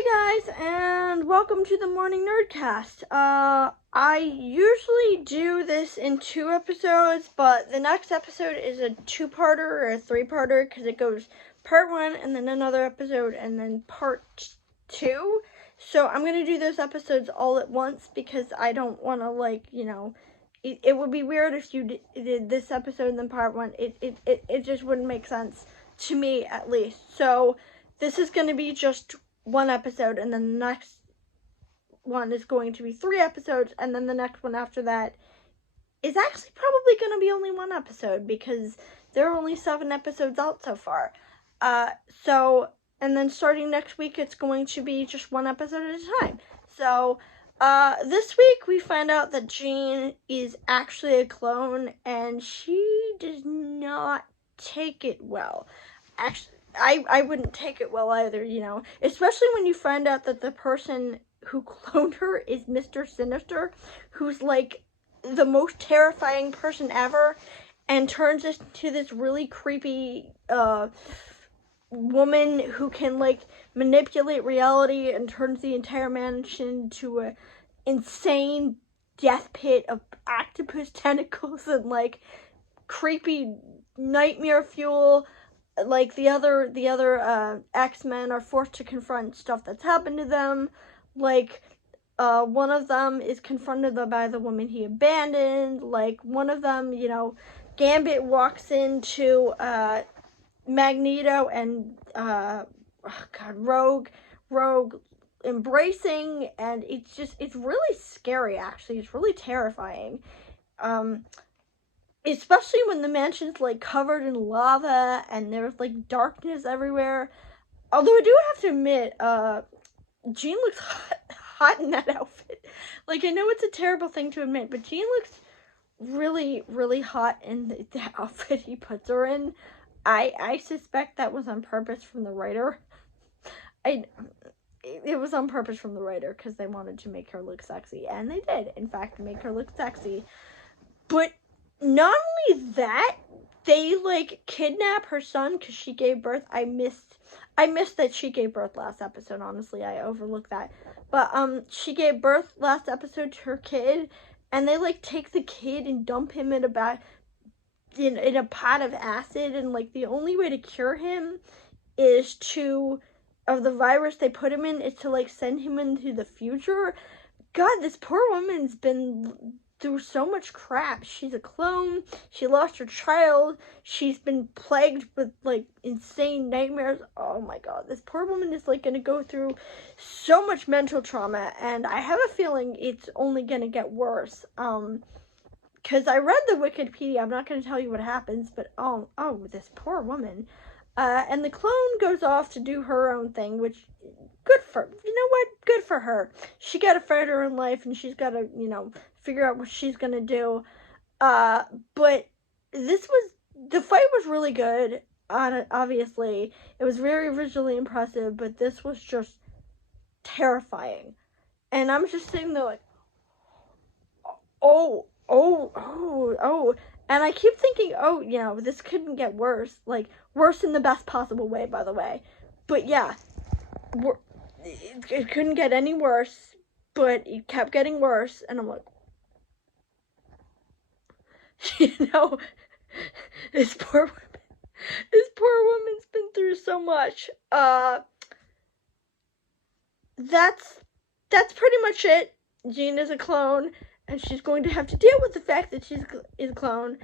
Hi guys, and welcome to the morning Nerdcast. I usually do this in 2 episodes, but the next episode is a two-parter or a three-parter because it goes part 1 and then another episode and then part 2. So I'm gonna do those episodes all at once because I don't want to it would be weird if you did this episode and then part 1. It just wouldn't make sense to me, at least. So this is going to be just 1 episode, and then the next one is going to be 3 episodes, and then the next one after that is actually probably going to be only 1 episode because there are only 7 episodes out so far. And then starting next week, it's going to be just 1 episode at a time. So, this week we find out that Jean is actually a clone, and she does not take it well. Actually, I wouldn't take it well either, especially when you find out that the person who cloned her is Mr. Sinister, who's like the most terrifying person ever, and turns into this really creepy woman who can manipulate reality and turns the entire mansion into a insane death pit of octopus tentacles and creepy nightmare fuel. The other X-Men are forced to confront stuff that's happened to them. One of them is confronted by the woman he abandoned. One of them, Gambit walks into Magneto and Rogue embracing, and it's really scary. Actually, it's really terrifying. Especially when the mansion's covered in lava and there's darkness everywhere. Although I do have to admit, Jean looks hot in that outfit. I know it's a terrible thing to admit, but Jean looks really, really hot in the outfit he puts her in. I suspect that was on purpose from the writer. It was on purpose from the writer because they wanted to make her look sexy, and they did, in fact, make her look sexy. But not only that, they kidnap her son because she gave birth. I missed that she gave birth last episode. Honestly, I overlooked that. But she gave birth last episode to her kid, and they take the kid and dump him in a pot of acid, and the only way to cure him of the virus they put him in is to send him into the future. God, this poor woman's been through so much crap. She's a clone. She lost her child. She's been plagued with insane nightmares. Oh my god, this poor woman is gonna go through so much mental trauma, and I have a feeling it's only gonna get worse. Because I read the Wikipedia. I'm not gonna tell you what happens, but oh, this poor woman. And the clone goes off to do her own thing, which good for her. She got a fighter in life, and she's got to figure out what she's gonna do. But the fight was really good. Obviously, it was very visually impressive, but this was just terrifying. And I'm just sitting there oh. And I keep thinking, this couldn't get worse. Worse in the best possible way, by the way. But yeah, it couldn't get any worse, but it kept getting worse, and I'm like, this poor woman's been through so much. That's pretty much it. Jean is a clone, and she's going to have to deal with the fact that she's a clone,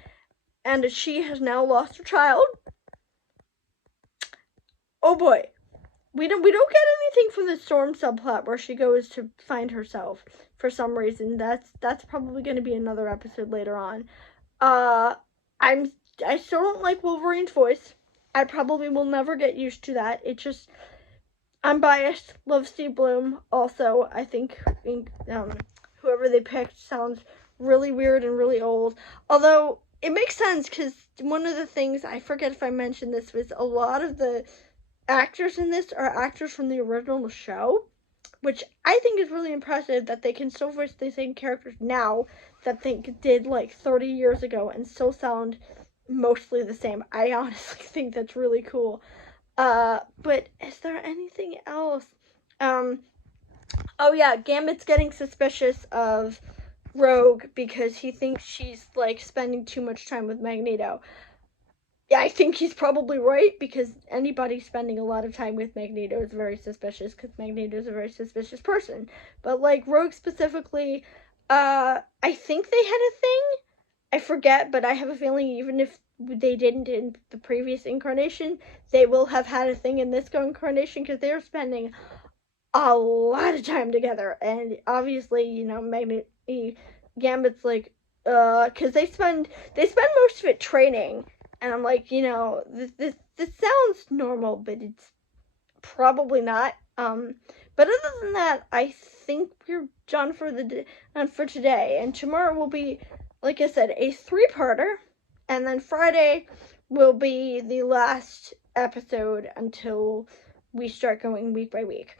and that she has now lost her child. Oh boy. We don't get anything from the Storm subplot where she goes to find herself for some reason. That's probably going to be another episode later on. I still don't like Wolverine's voice. I probably will never get used to that. I'm biased. Love Steve Bloom. Also, I think whoever they picked sounds really weird and really old. Although it makes sense because one of the things, I forget if I mentioned this, was a lot of the actors in this are actors from the original show, which I think is really impressive that they can still voice the same characters now that they did 30 years ago and still sound mostly the same. I honestly think that's really cool. But is there anything else? Oh yeah, Gambit's getting suspicious of Rogue because he thinks she's like spending too much time with Magneto. Yeah, I think he's probably right because anybody spending a lot of time with Magneto is very suspicious because Magneto is a very suspicious person. But like Rogue specifically, I think they had a thing. I forget, but I have a feeling even if they didn't in the previous incarnation, they will have had a thing in this incarnation because they're spending a lot of time together. And obviously, you know, Gambit's like, because they spend most of it training, and I'm like, you know, this sounds normal, but it's probably not. But other than that, I think we're done for today, and tomorrow will be, like I said, a three-parter, and then Friday will be the last episode until we start going week by week.